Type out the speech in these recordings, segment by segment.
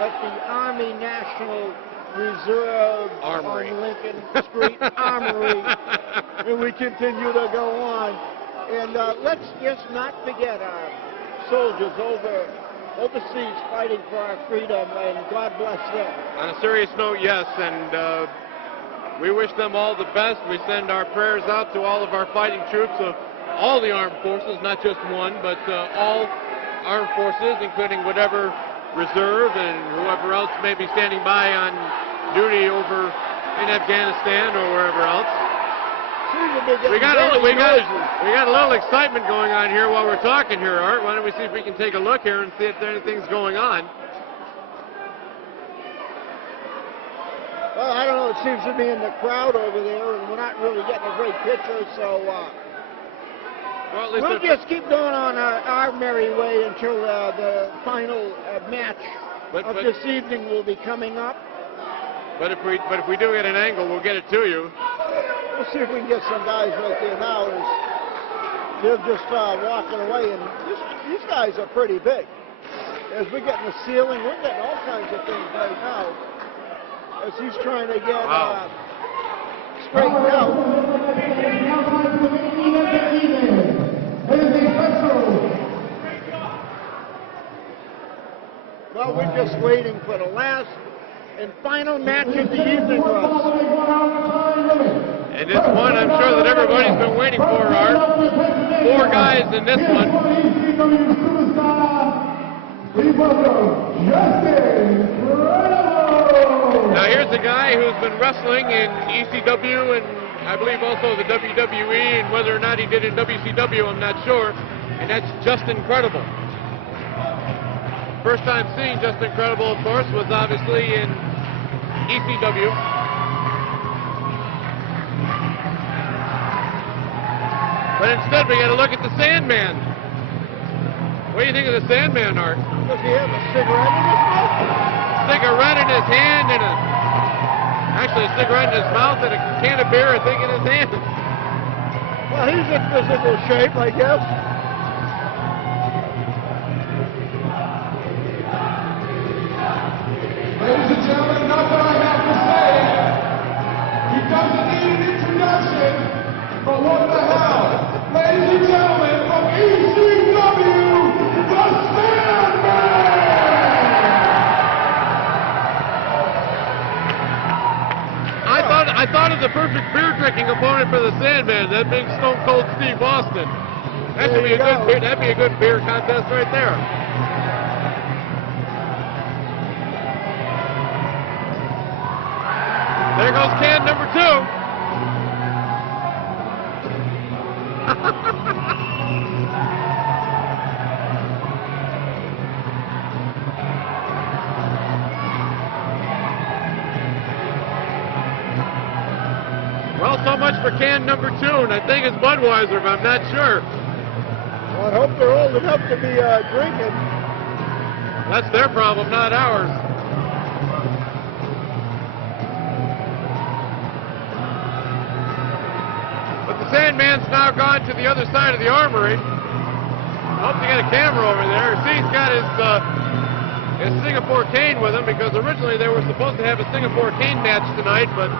at the Army National Reserve Armory. on Lincoln Street Armory, and we continue to go on. And let's just not forget our soldiers overseas fighting for our freedom, and God bless them. On a serious note, yes, and we wish them all the best. We send our prayers out to all of our fighting troops of all the armed forces, not just one, but all armed forces, including whatever reserve and whoever else may be standing by on duty over in Afghanistan or wherever else. We got a little excitement going on here while we're talking here, Art. Why don't we see if we can take a look here and see if anything's going on? Well, I don't know. It seems to be in the crowd over there, and we're not really getting a great picture, so we'll just keep going on our merry way until the final match of this evening will be coming up. But if we do get an angle, we'll get it to you. We'll see if we can get some guys right there now. They're just walking away, and these guys are pretty big. As we're getting the ceiling, we're getting all kinds of things right now. As he's trying to get straightened out. Well, we're just waiting for the last and final match of the evening, Russ. And this one, I'm sure that everybody's been waiting for, Art. 4 guys in this one. Now here's a guy who's been wrestling in ECW and I believe also the WWE, and whether or not he did in WCW, I'm not sure. And that's Just Incredible. First time seeing Just Incredible, of course, was obviously in ECW. But instead, we got to look at the Sandman. What do you think of the Sandman, Art? Does he have a cigarette in his mouth? Cigarette in his hand and actually a cigarette in his mouth and a can of beer, I think, in his hand. Well, he's in physical shape, I guess. Ladies and gentlemen, not that I have to say, he doesn't need an introduction, but what the hell? Ladies and gentlemen, from ECW, the Sandman! I thought of the perfect beer drinking opponent for the Sandman, that big Stone Cold Steve Austin. That should be a good beer. That'd be a good beer contest right there. There goes can number 2. Well, so much for can number 2, and I think it's Budweiser, but I'm not sure. Well, I hope they're old enough to be drinking. That's their problem, not ours. But the Sandman's now gone to the other side of the armory. I hope to get a camera over there. He's got his Singapore cane with him, because originally they were supposed to have a Singapore cane match tonight, but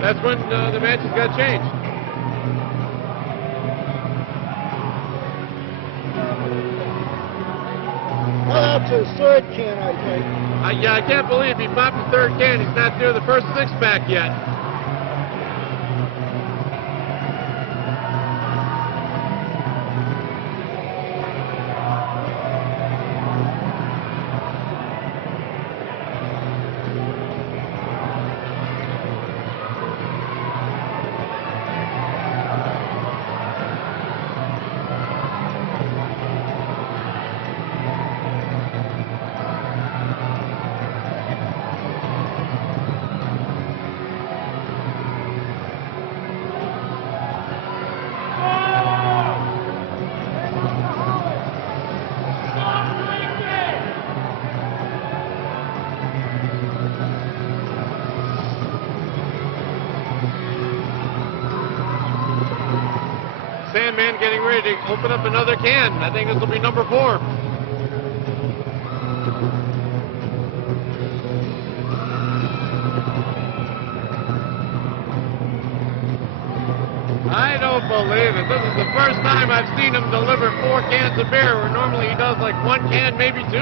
that's when the matches got changed. Well, that's his 3rd can, I think. Yeah, I can't believe he popped his 3rd can. He's not near the first 6-pack yet. Sandman getting ready to open up another can. I think this will be number 4. believe it. This is the first time I've seen him deliver 4 cans of beer, where normally he does like 1 can, maybe 2.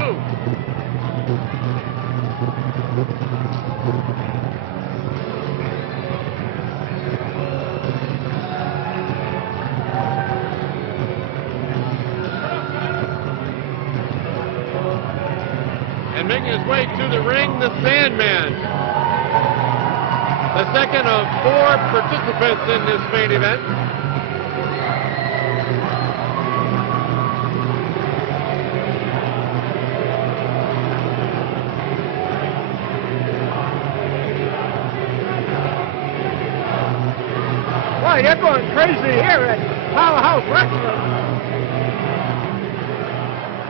And making his way to the ring, the Sandman. The second of 4 participants in this main event. Boy, they're going crazy here at Powerhouse Wrestling.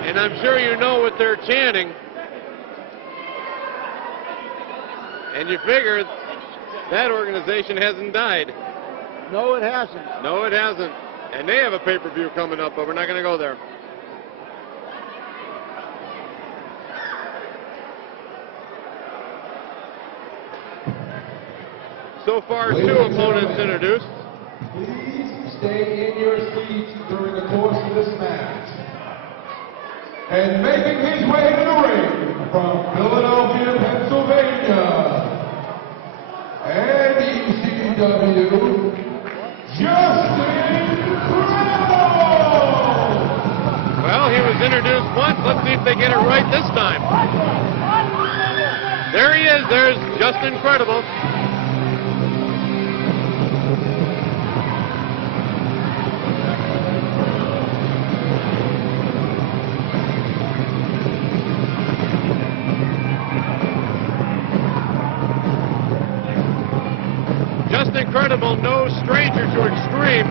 And I'm sure you know what they're chanting. And you figure that organization hasn't died. No, it hasn't. No, it hasn't. And they have a pay-per-view coming up, but we're not going to go there. So far, 2 opponents introduced. Please stay in your seats during the course of this match. And making his way to the ring from Philadelphia, Pennsylvania, and ECW, Justin Credible! Well, he was introduced once. Let's see if they get it right this time. There he is. There's Justin Credible. Incredible, no stranger to extreme.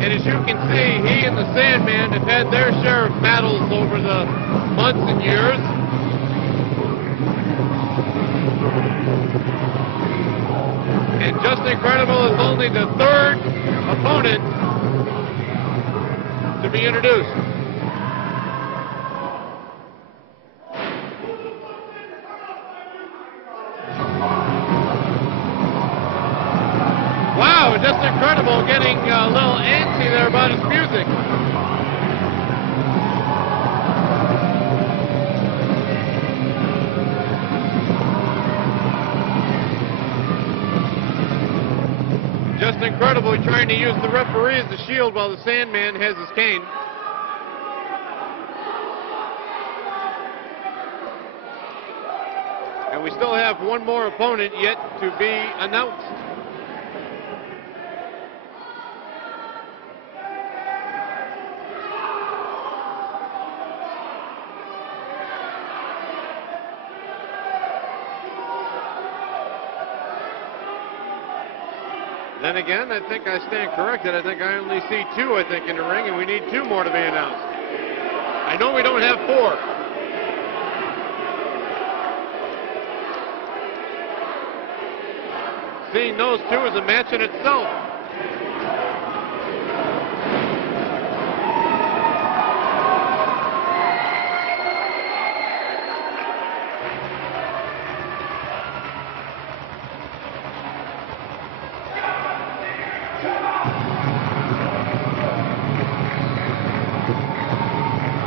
And as you can see, he and the Sandman have had their share of battles over the months and years. And Just Incredible is only the 3rd opponent to be introduced. Just Incredible, getting a little antsy there about his music. Just Incredible trying to use the referee as the shield while the Sandman has his cane. And we still have one more opponent yet to be announced. Then again, I think I stand corrected. I think I only see 2, in the ring, and we need 2 more to be announced. I know we don't have 4. Seeing those 2 is a match in itself.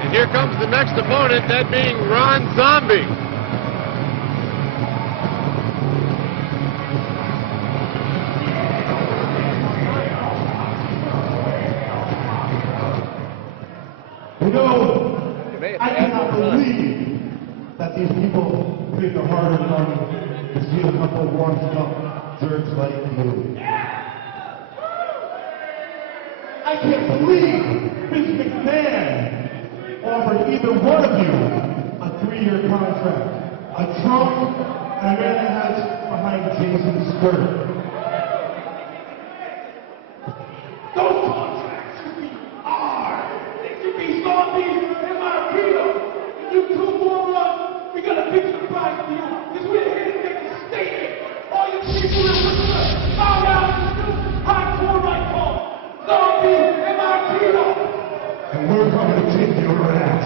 Here comes the next opponent, that being Ron Zombie. You know, I cannot believe that these people paid the hard-earned money to see a couple of washed-up jerks like you. I can't believe Vince McMahon offered either one of you a 3-year contract, a trunk, and a man that has behind Jason's skirt. Those contracts should be ours. They should be Zombie and Martino. If you 2 more runs, we got a big surprise for you, because we're here to make a statement. All you people in Brooklyn, bow down to the hardcore right home. Zombie and Martino. And we're coming to take your ass.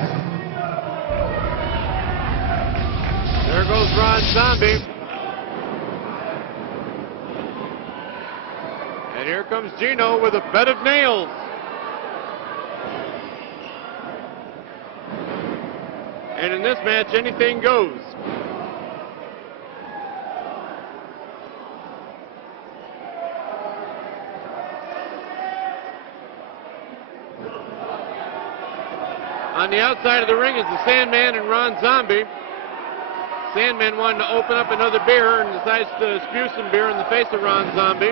There goes Ron Zombie. And here comes Gino with a bed of nails. And in this match, anything goes. On the outside of the ring is the Sandman and Ron Zombie. Sandman wanted to open up another beer and decides to spew some beer in the face of Ron Zombie.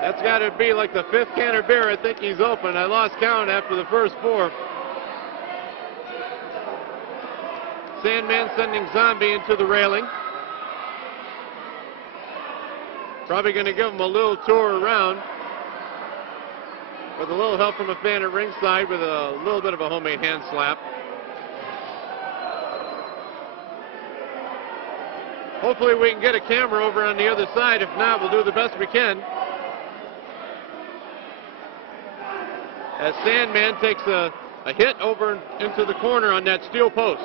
That's got to be like the 5th can of beer I think he's opened. I lost count after the first 4. Sandman sending Zombie into the railing. Probably going to give him a little tour around. With a little help from a fan at ringside with a little bit of a homemade hand slap. Hopefully we can get a camera over on the other side. If not, we'll do the best we can. As Sandman takes a hit over into the corner on that steel post.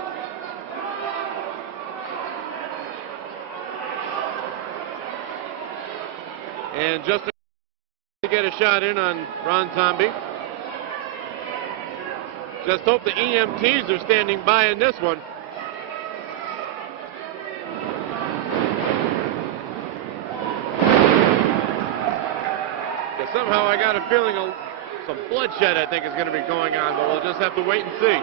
And just to get a shot in on Ron Zombie. Just hope the EMTs are standing by in this one. Because somehow I got a feeling some bloodshed I think is going to be going on, but we'll just have to wait and see.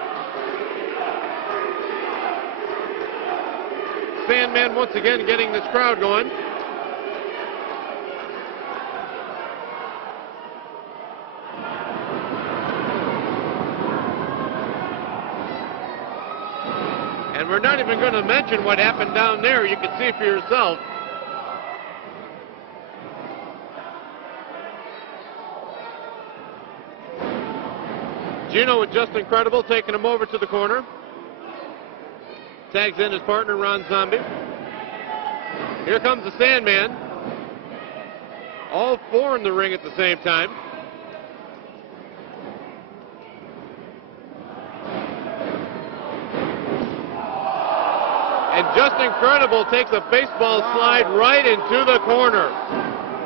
Sandman once again getting this crowd going. And we're not even going to mention what happened down there. You can see for yourself. Gino with Just Incredible taking him over to the corner. Tags in his partner, Ron Zombie. Here comes the Sandman. All 4 in the ring at the same time. And Just Incredible takes a baseball slide right into the corner.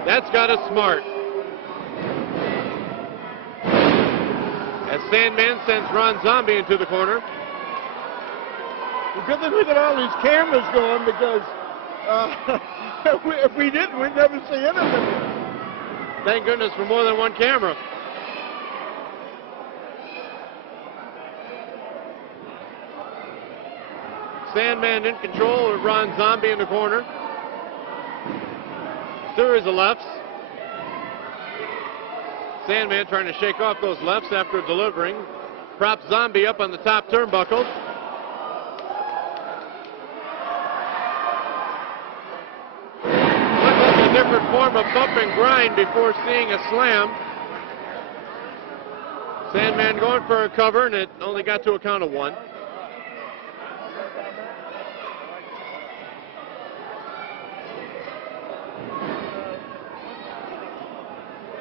That's got us smart. As Sandman sends Ron Zombie into the corner. Good thing we got all these cameras going because if we didn't, we'd never see anything. Thank goodness for more than one camera. Sandman in control with Ron Zombie in the corner. Series of lefts. Sandman trying to shake off those lefts after delivering. Props Zombie up on the top turnbuckle. Looks like a different form of bump and grind before seeing a slam. Sandman going for a cover, and it only got to a count of 1.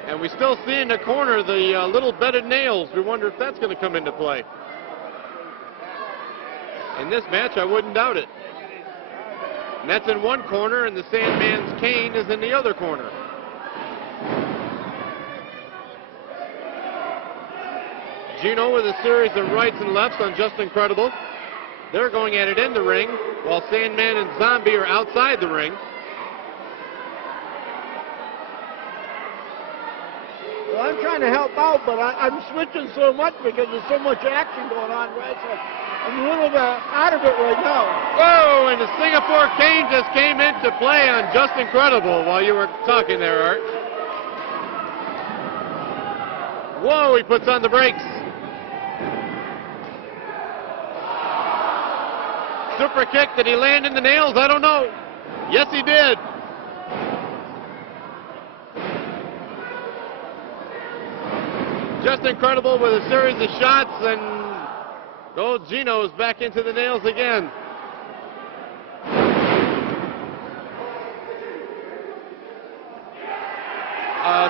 And we still see in the corner the little bed of nails. We wonder if that's going to come into play. In this match, I wouldn't doubt it. And that's in one corner, and the Sandman's cane is in the other corner. Gino with a series of rights and lefts on Just Incredible. They're going at it in the ring, while Sandman and Zombie are outside the ring. Well, I'm trying to help out, but I'm switching so much because there's so much action going on, right? So I'm a little bit out of it right now. Whoa, and the Singapore cane just came into play on Just Incredible while you were talking there, Art. Whoa, he puts on the brakes. Super kick, did he land in the nails? I don't know. Yes, he did. Just Incredible with a series of shots, and old Gino's back into the nails again.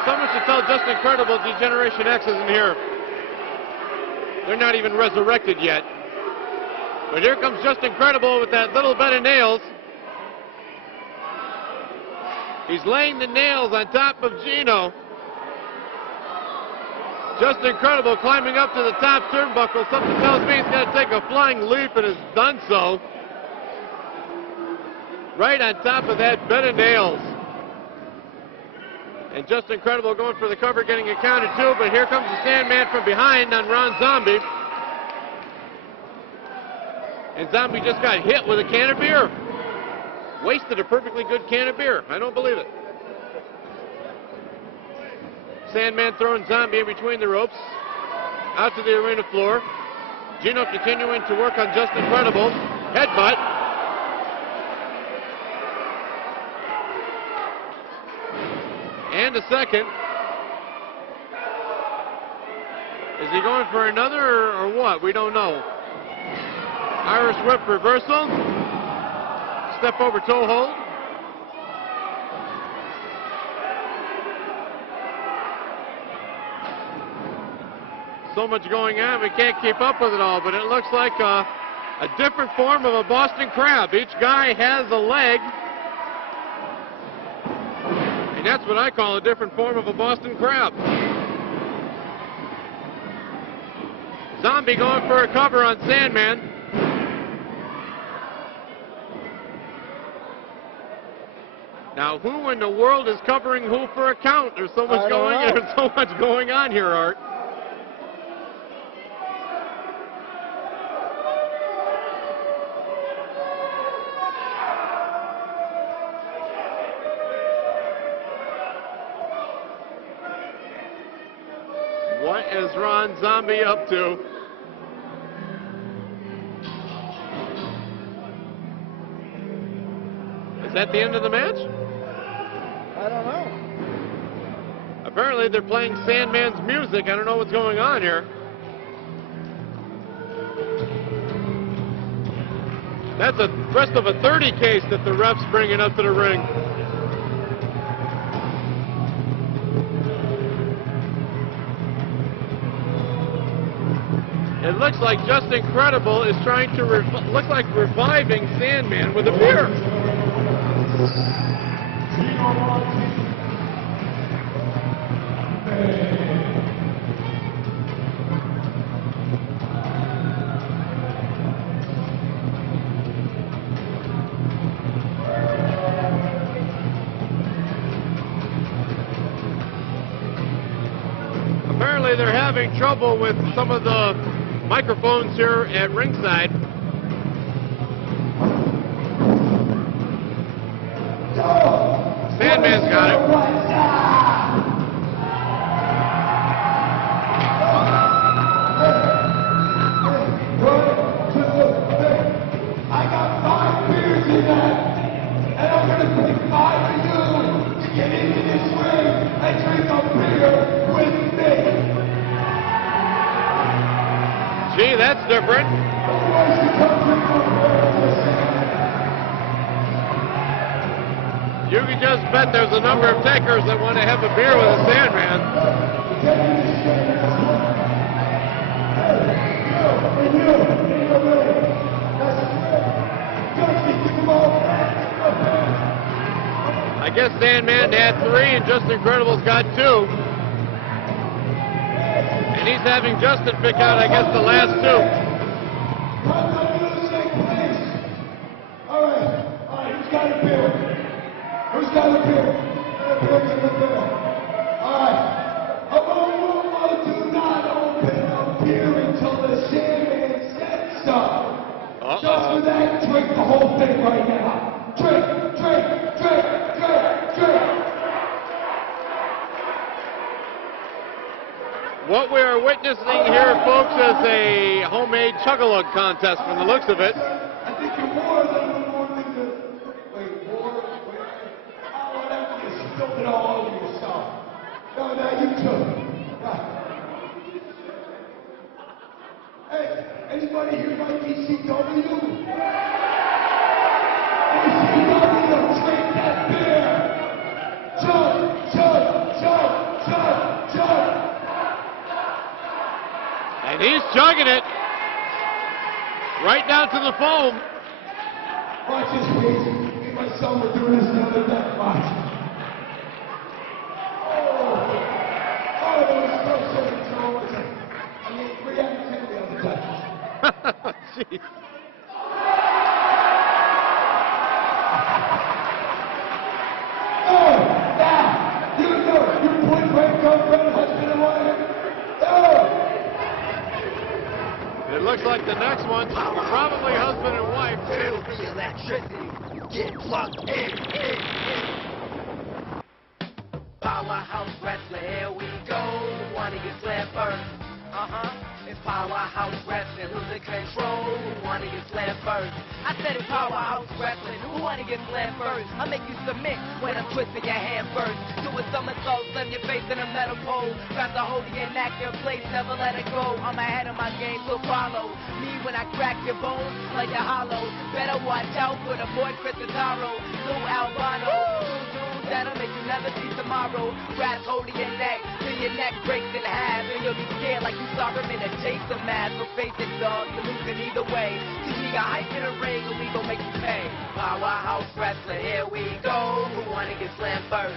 Someone should tell Just Incredible Degeneration X isn't here. They're not even resurrected yet. But here comes Just Incredible with that little bed of nails. He's laying the nails on top of Gino. Just incredible, climbing up to the top turnbuckle. Something tells me he's going to take a flying leap and has done so. Right on top of that bed of nails. And just incredible going for the cover, getting it counted too, but here comes the Sandman from behind on Ron Zombie. And Zombie just got hit with a can of beer. Wasted a perfectly good can of beer. I don't believe it. Sandman throwing Zombie in between the ropes. Out to the arena floor. Gino continuing to work on Just Incredible. Headbutt. And a second. Is he going for another or what? We don't know. Irish whip reversal. Step over toe hold. So much going on, we can't keep up with it all, but it looks like a different form of a Boston Crab. Each guy has a leg. And that's what I call a different form of a Boston Crab. Zombie going for a cover on Sandman. Now, who in the world is covering who for a count? There's so much going on here, Art. What is Ron Zombie up to? Is that the end of the match? I don't know. Apparently they're playing Sandman's music. I don't know what's going on here. That's the rest of a 30 case that the ref's bringing up to the ring. It looks like Just Incredible is trying to reviving Sandman with a beer. Apparently they're having trouble with some of the microphones here at ringside. Sandman's got it. I got 5 beers in that, and I'm going to take 5 of you to get into this ring and drink a beer with me. Gee, that's different. You can just bet there's a number of takers that want to have a beer with a Sandman. I guess Sandman had 3 and Just Incredible's got 2. And he's having Justin pick out, I guess, the last 2. All right, who's got a beer? Who's got a beer? All right, do not open a beer until the Sandman says so. Just for that, drink the whole thing right now. Drink, drink, drink, drink, drink. What we are witnessing here, folks, is a homemade chug-a-lug contest from the looks of it. I think you're more than the... Wait, more? Oh, whatever, you spilled it all over yourself. No, you too. Hey, anybody here like ECW? ECW, drink that beer! Chug, chug, chug, chug, chug! And he's chugging it right down to the foam. Watch this, please. Me and my son were doing this the other day. Watch. Jeez. Oh, now, you know, you boyfriend, girlfriend, husband, and wife. Oh. It looks like the next one's probably husband and wife, Feel too. the electricity. Get plugged in. Powerhouse wrestling, here we go. Who wanna get slammed first? It's Powerhouse wrestling, losing control. Who wanna get slammed first? I said it's Powerhouse wrestling. Who wanna get slammed first? I'll make you submit when I'm twisting your hand first. Do a somersault, slam your face in a metal pole. Grab the hold of your neck, your place, never let it go. I'm ahead of my game, so follow me when I crack your bones like a hollow. Better watch out for the boy Chris Taro, Lou Albano. That'll make you never see tomorrow. Grabs hold of your neck till your neck breaks in half, and you'll be scared like you saw him in a Jason mask. So face it, dog, you're losing either way. See, we got hype in a ring, and we gon' make you pay. Powerhouse wrestling, here we go. Who wanna get slammed first?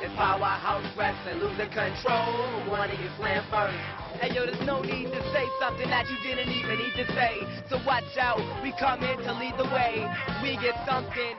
It's Powerhouse wrestling, losing control. Who wanna get slammed first? Hey yo, there's no need to say something that you didn't even need to say. So watch out, we come in to lead the way. We get something